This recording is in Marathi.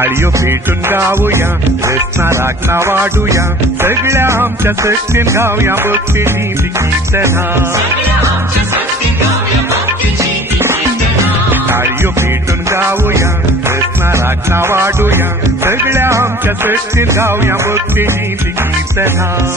टाळीओ पेटून गाऊया, रसना राखना वाढूया, सगळ्या आमच्या सक्तीन गाऊया भक्तीची कीर्तना. टाळीओ पेटून गाऊया, रसना राखना वाढूया, सगळ्या आमच्या सक्तीन गाऊया भक्तीची कीर्तना.